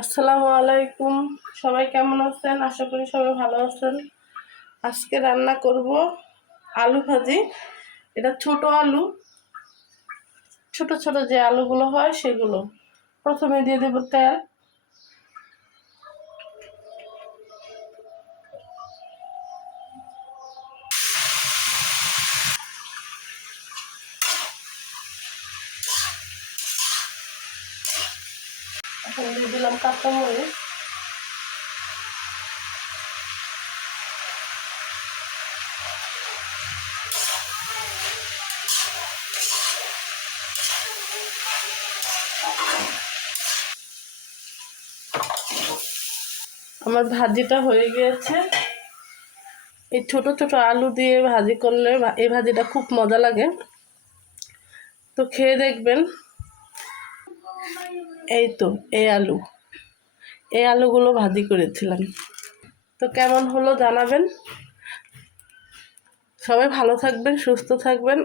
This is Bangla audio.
আসসালামু আলাইকুম। সবাই কেমন আছেন? আশা করি সবাই ভালো আছেন। আজকে রান্না করব আলু ভাজি। এটা ছোট আলু, ছোট ছোট যে আলুগুলো হয় সেগুলো। প্রথমে দিয়ে দেব তেল। এখন দিয়ে দিলাম কাঁচামরিচ। আমার ভাজিটা হয়ে গিয়েছে। এই ছোট ছোট আলু দিয়ে ভাজি করলে এই ভাজিটা খুব মজা লাগে, তো খেয়ে দেখবেন। এই তো এই আলুগুলো ভাজি করেছিলাম, তো কেমন হলো জানাবেন। সবাই ভালো থাকবেন, সুস্থ থাকবেন।